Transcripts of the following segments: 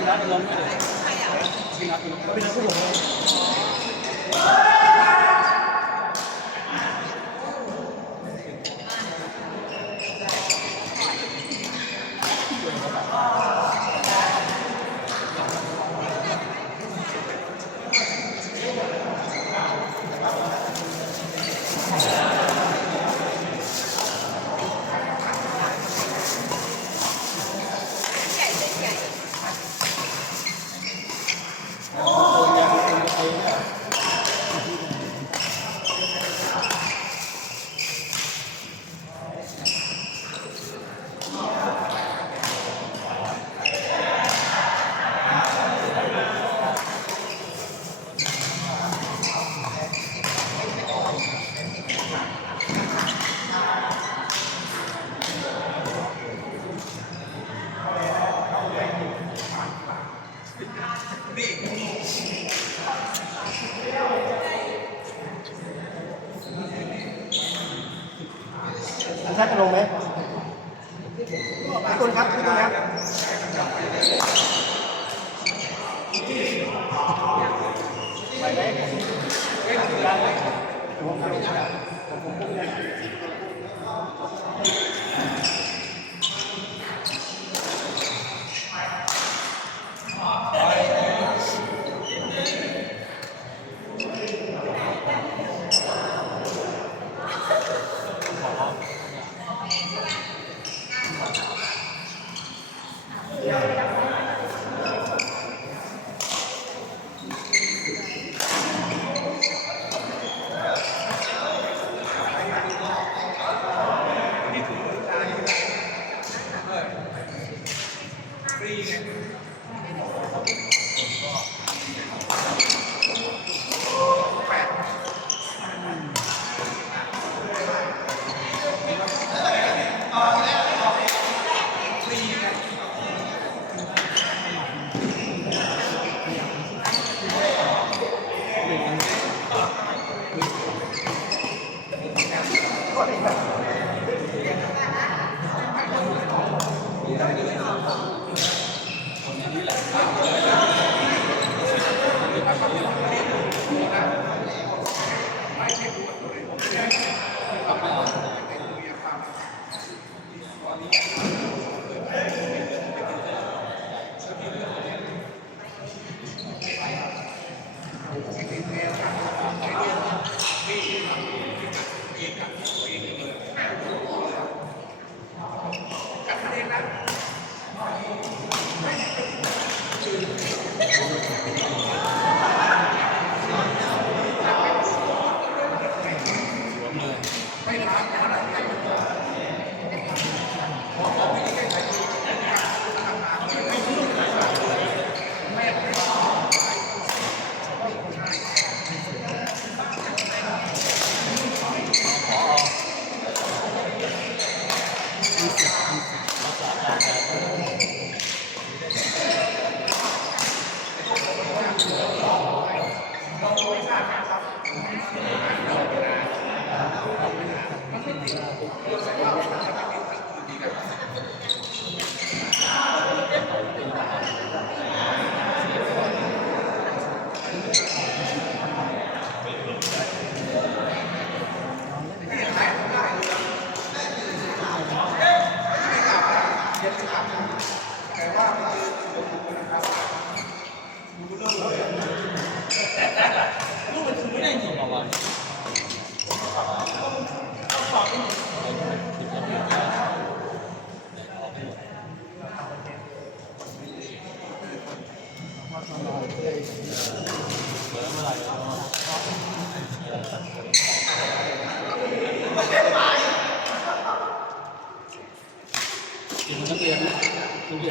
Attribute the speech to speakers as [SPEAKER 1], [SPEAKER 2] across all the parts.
[SPEAKER 1] พี่นัทลงไม่เลยพี่นัทพี่นัทผู้หลง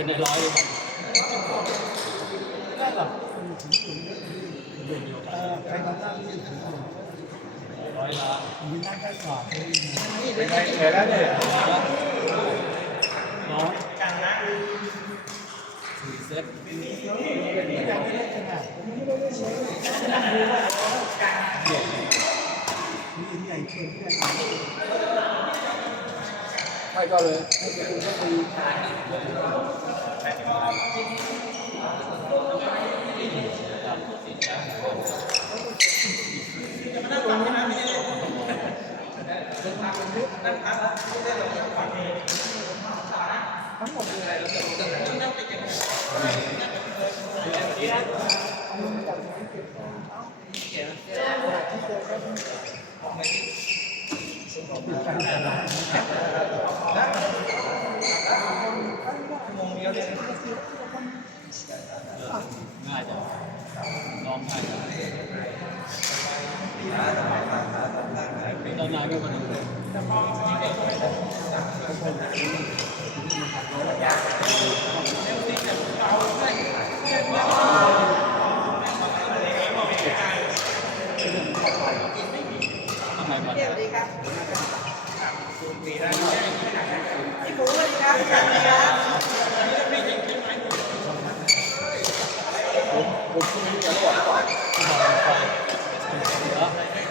[SPEAKER 2] ก
[SPEAKER 1] เรียนในร้อยเลยได้หรอเรียนเดียวกัน
[SPEAKER 2] ใครมาตั้งที่ถึง
[SPEAKER 1] ร้อยละ
[SPEAKER 2] มีนั่งได้ก่อนเป็นไงเฉยแล้วเนี่ย
[SPEAKER 1] น้องสี่เซต
[SPEAKER 2] ยังไม่ได้ขนาดนั่งดูว่ามีใหญ่เชิญเพื่อน thay cho đấy Thank you.
[SPEAKER 1] ง่ายจังลองง่ายจังตอนนานก็มาดูไมมัน
[SPEAKER 3] สวัสดีครับพี่ปูสวัสดีครับสวัสดีครับ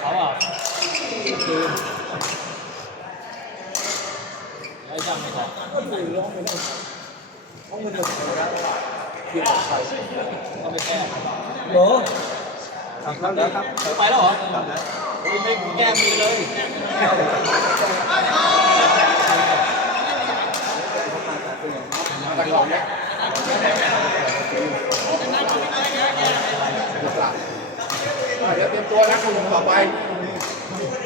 [SPEAKER 1] เขาอะคือไอ้จังไม่ขอ
[SPEAKER 2] ก็ดูร้องไปเลยร้องไปเลยเกี่ยวกับใคร
[SPEAKER 1] เขาไปแก้
[SPEAKER 2] เหรอทำแล้วแล้วครับ
[SPEAKER 1] ไปแล้วเหรอไม่แก้มือเลย
[SPEAKER 2] ตะกอน เดี๋ยวเตรียมตัวนะคุณต่อไป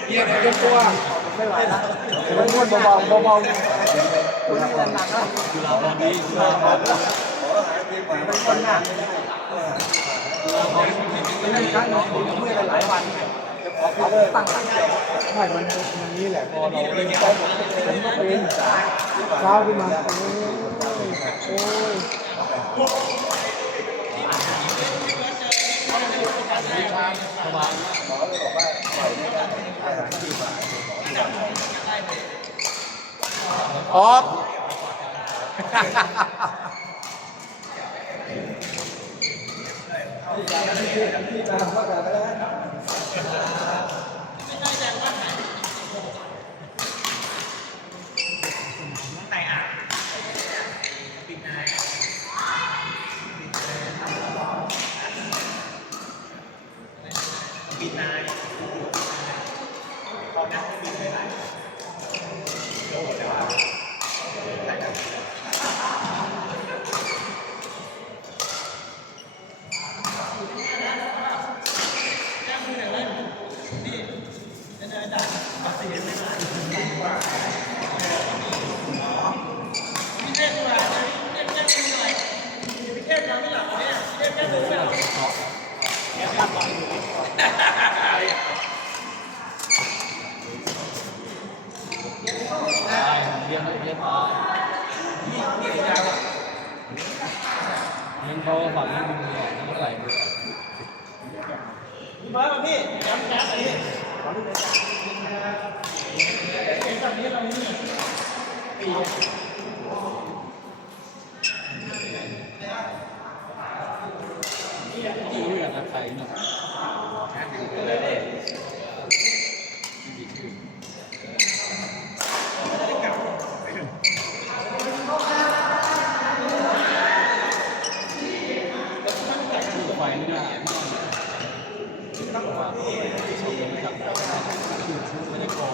[SPEAKER 2] เฮียเดี๋ยวเตรียมตัวไม่ไหวแล้วมันนวดเบาๆเบาๆคุณนี่หนักนะ
[SPEAKER 1] จุฬาตอนนี้จุฬาตอนนี้
[SPEAKER 2] เป็นคนหนักไม่ใช่ครั้งนึ่งผมเมื่อหลายวันเขาตั้งหลักใช่มันมันนี้แหละพอเราเล่นไปผมก็เป็นเช้าขึ้นมา โอ้ยโอ้ย
[SPEAKER 1] สบาย
[SPEAKER 2] อ
[SPEAKER 1] รียนเรียนมาเรียนเขาฝากเรียนดูก่อนแล้วก็ใส่ดู
[SPEAKER 3] มาพี่ย้ำแคสอันนี้
[SPEAKER 1] ที่รู้อย่างใครเนาะไฟไม่ได้ไม่ได้โกง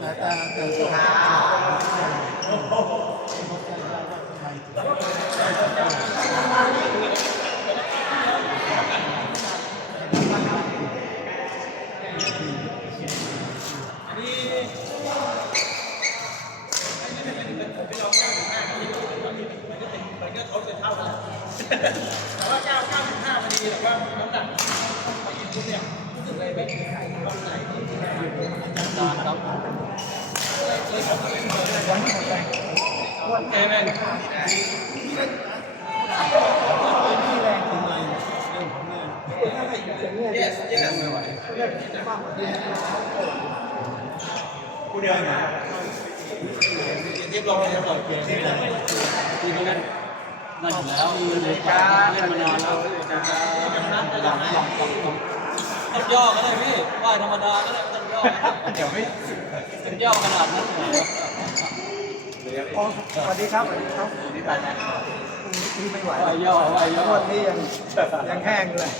[SPEAKER 3] แต่ว่า9 9.5พอดีแต่ว่าน้ำหนักพอกินปุ๊บเนี่ยรู้สึกเลยไม่มีใครตอนไหน
[SPEAKER 1] จานครับเอเมน
[SPEAKER 3] เยสเย ส
[SPEAKER 1] ไม่ไหว
[SPEAKER 3] กูเดียวนะเรียบร้อยเรียบร้อยเกม
[SPEAKER 1] ที่นี่นั่นนั่นอยู่แล้วเล่นมานานแล้วต้องย่อก็ได้พี่ไหวธรรมดาก็ได้ไม่ต้องย่อ เดี๋ยวไม่ต้องย่อขนาดนั้น
[SPEAKER 2] สวัสดีครับสวัสดีครับนี่ไปนะนี่ไม่ไหว
[SPEAKER 1] ไหวย่อไหวย่อ
[SPEAKER 2] วันนี้ยังยังแห้งเลย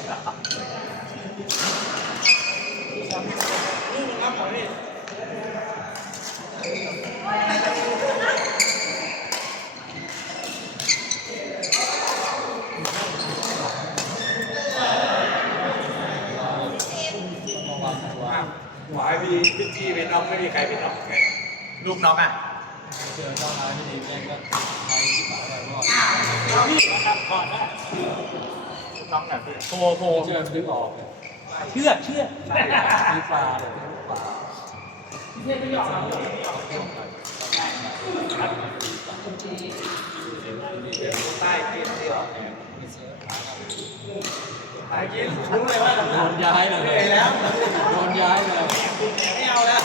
[SPEAKER 3] เห
[SPEAKER 4] วายพี่พี่ จี้เป็นน้องไม่มีใครเป็นน้องใครลูกน้องอะ
[SPEAKER 1] เจอเจ้านายที่ดีแม่งก็ใช้ที่หมาไปรอด
[SPEAKER 4] พี่นะครับก่อนนะน้องน่ะโทรโทร
[SPEAKER 1] เชื่อมันดึงออกเชื่
[SPEAKER 4] อเชื่อ
[SPEAKER 1] มีปลาเลยปลา
[SPEAKER 4] ใต้ที่ที่ออกไอ้กินรู้เลยว่า
[SPEAKER 1] โดนย้ายเลย
[SPEAKER 4] แล้ว
[SPEAKER 1] โดนย้ายเลย
[SPEAKER 4] ไม่เอาแล้ว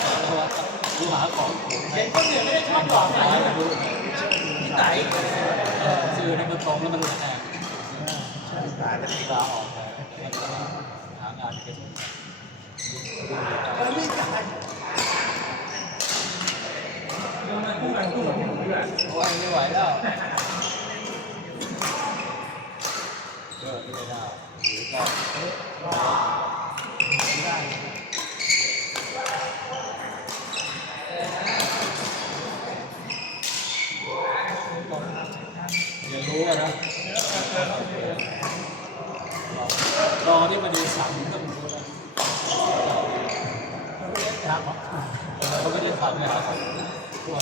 [SPEAKER 1] ดู หาของ
[SPEAKER 4] เห็นคนอื่นไม่ได้ชอบบอก
[SPEAKER 1] หา
[SPEAKER 4] นะ
[SPEAKER 1] ไม่รู้
[SPEAKER 4] พี่ไต่
[SPEAKER 1] ชื่อนั้นมันตรงแล้วมันแหกลาออกไปหางานก็บ
[SPEAKER 4] เออไม่จ่าย
[SPEAKER 1] โอ้ยไม่ไหวแล้วเออไม่ได้หรือก็เรียน รู้อะนะรอที่มันดีสั่งก็รู้แล้วเขาไม่ได้สั่งเลยครับตัว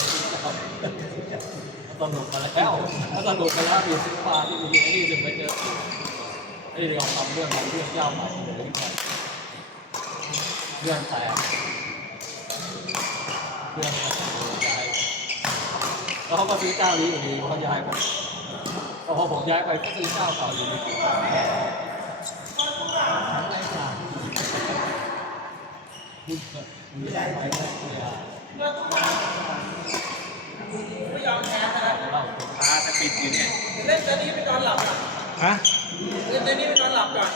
[SPEAKER 1] ตลกมาแล้วถ้าตลกมาแล้วมีซิปาที่มีไอ้นี่จะไปเจอไอ้เรื่องทำเรื่องของเรื่องเจ้าใหม่เรื่องแตกเรื่องแตกเรื่องแตกย้ายแล้วเขาก็ซื้อเจ้านี้อยู่ดีเขาย้ายไป พอผมย้ายไปก็ซื้อเจ้าเก่าอยู่ดี
[SPEAKER 3] ไม่ยอมแพ้นะครับ
[SPEAKER 4] ตาจะปิดอยู่เนี่ย
[SPEAKER 3] เล่นตัวนี้ไปนอนหลับอะ
[SPEAKER 2] ฮะ
[SPEAKER 3] เล่นตัวนี้ไปนอนหลับก่อน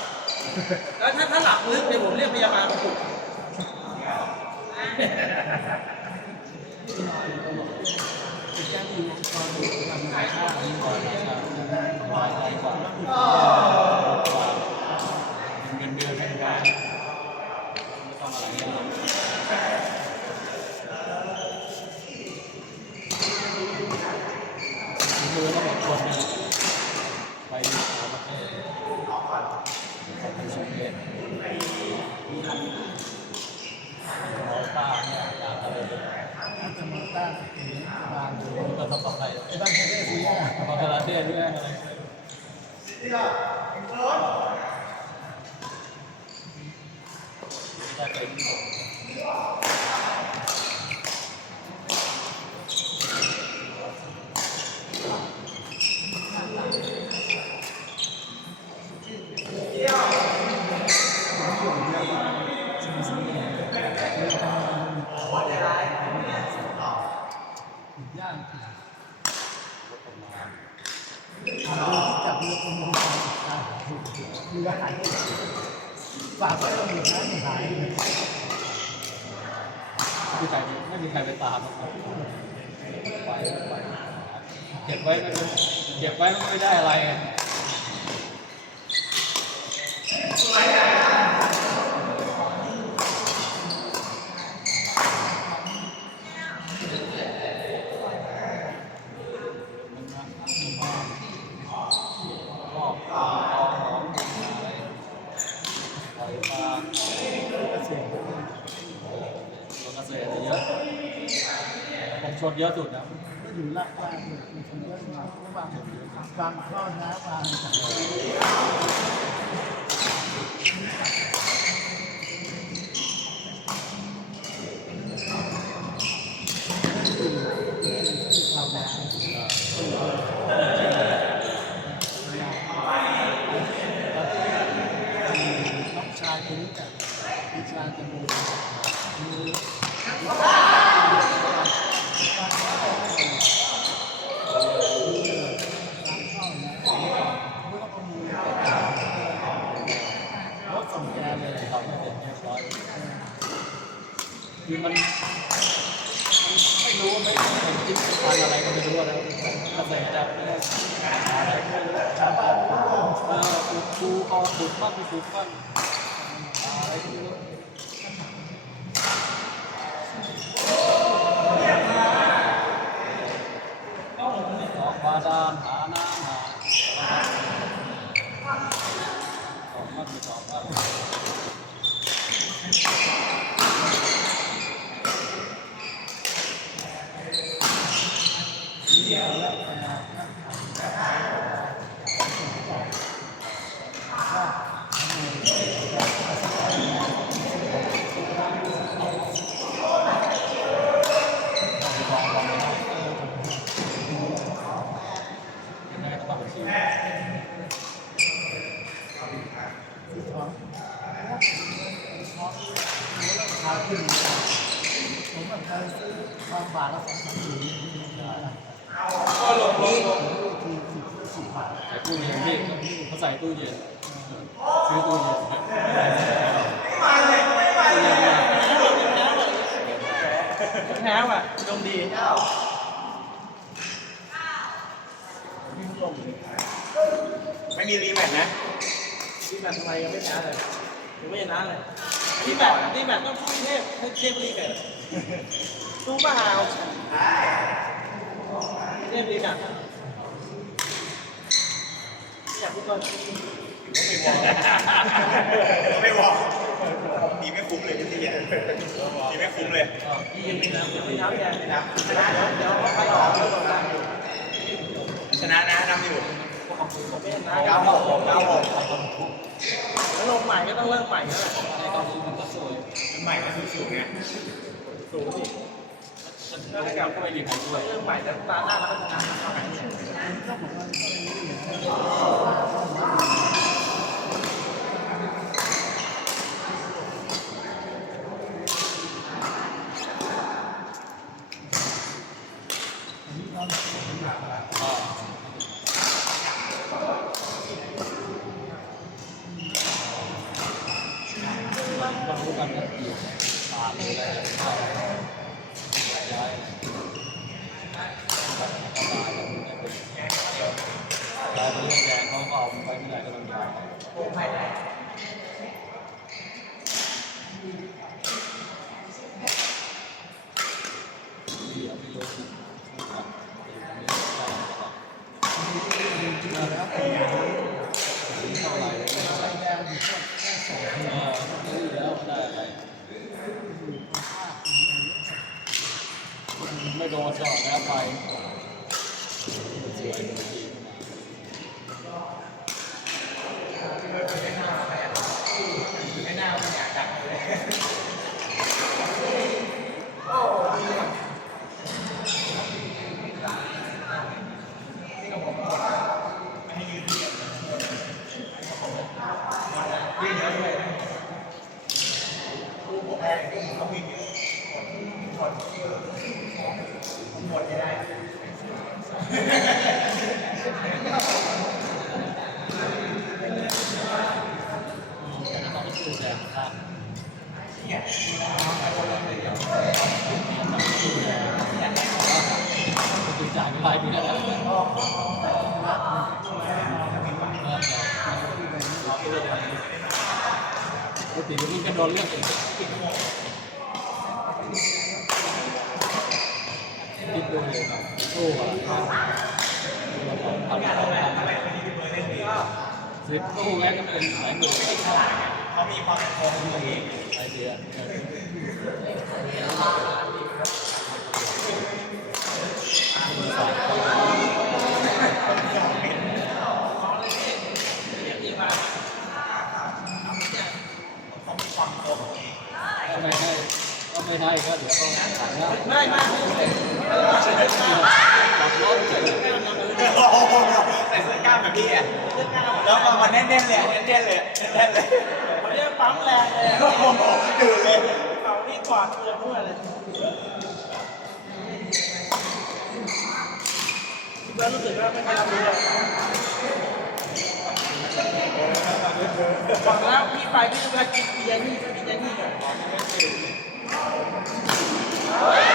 [SPEAKER 3] แล้วถ้าถ้าหลับลึกเดี๋ยวผมเรียกพยาบาลมาปลุก
[SPEAKER 2] ยังอยู่ตอนนี้ทำงานข้าวนี้ก่
[SPEAKER 1] อน เงินเดือนไม่ได้ไม่ต้องอะไรเงี้ยมือต้องอดทนนะไปต่างประเทศไปสมเด็จเราต้าเนี่ยอยากอะไรจะมาต้าบางดูก็ต้องทำอะไรไอ้บ้านประเทศเนี่ยบังกลาเทศด้วยอะไรได้ไป ย่าง
[SPEAKER 2] จับเรือประมงตาเรือหายฝากไว้ตรงนี้นะหาย
[SPEAKER 1] ไม่มีใครไม่มีใครไปตามหรอกไปไปเก็บไว้เก็บไว้ก็ไม่ได้อะไรไง เกษตรตัวเกษตรเยอะผมชนเยอะสุดนะ
[SPEAKER 2] ก็อยู่ลาดกลางมีคนเยอะมาระว่าบางข้อน้ำบาง น้องชายคนนี้กับพี่ชายกันดูรถส่งแกเลย
[SPEAKER 1] ทำให้เสร็จเรียบร้อยคือมันมันไม่รู้ว่าไม่เป็นจริงเป็นพันอะไรก็ไม่รู้นะเกษตรอะอะไรก็ไม่รู้
[SPEAKER 2] ชาวบ้านก็
[SPEAKER 1] เออปลูกปูคอ ปลูกบ้างปลูกบ้างอะไรก็ไม่รู้ออกบาดาลหาน้ำหาสองมันมีสองบ้านา
[SPEAKER 2] ขึ้นผมแบบไปซื้อความบาทละสองสามหมื่นได้
[SPEAKER 3] ก็ลงลงลง
[SPEAKER 2] ทีสิบสิบบาท
[SPEAKER 1] ใส่ตู้เย็นพี่เขาใส่ตู้เย็นซื้อตู้เย็นตู้เย็นเนี่ย
[SPEAKER 3] แพ้วอะลงดี
[SPEAKER 4] ไม่มีรีแมทนะ
[SPEAKER 3] ที่แบบทำไมยังไม่แพ้เลยยังไม่ชนะเลยที่แบตที่แบตต้องพุ่งเทพให้เทพรีแบตตู้เปล่าเทพรีแบตอยากพูดก่อน
[SPEAKER 4] ไม่วอร์ดีไม่คุ้มเลยพี่ตีดีไม่คุ้มเลย
[SPEAKER 3] ยิงไปนะไม่น้ำแดงไม่น้ำชนะเดี๋ยวไปต่อ
[SPEAKER 4] ชนะนะนำอยู่เก้าหกเก้าหก
[SPEAKER 3] แล้วลงใหม่ก็ต้องเริ่มใหม่แล้วแหละ
[SPEAKER 1] ไอ้ตอนนี้มันก็สวย
[SPEAKER 4] ใหม่ก็คือสูงไง
[SPEAKER 3] สูงดิ
[SPEAKER 1] ถ้าได้กลับเข้าไปดีผมด้วย
[SPEAKER 3] เริ่มใหม่แล้วตาหน้าเราก็ชนะ เอาใหม่เนี่ย
[SPEAKER 1] บางรู้กันนะตาเลยอะไรเข้าย้ายย้ายไปเรื่องแดงเขาก็เอาไปที่ไหน
[SPEAKER 2] ก็ต้อง
[SPEAKER 1] ย้าย Thank you. ตื่นจ่ายไม่ไรดีแล้วปกติมันก็โดนเรื่องอื่นคิดดูเลยสู้อะทำอะไรสิบตู้แม่ก็เป็นหลายหมื่น
[SPEAKER 4] เขามีความเป็นโค้งของตัวเอง
[SPEAKER 1] ไอเดียก็ไม่ให้ก็ ไม่ก็เดี๋ยวก็ขายแล้ว
[SPEAKER 3] ไม่ไม่
[SPEAKER 4] ใส่เสื้อกล้ามแบบพี่อะแล้วมามาแน่นๆเลยแน่นๆเลยแน่นๆเลย
[SPEAKER 3] เขาเรียกปั๊มแรงเลย
[SPEAKER 4] โอ้โหตื่นเลย
[SPEAKER 3] เขานี่กวาตัวเพื่อเลยแล้วรู้สึกว่าไม่ค่อยรับรู้เลยบอกแล้วพี่ไปพี่จะไปกินเบียร์นี่ก็กินเบียร์นี่ก่อน
[SPEAKER 4] Oh!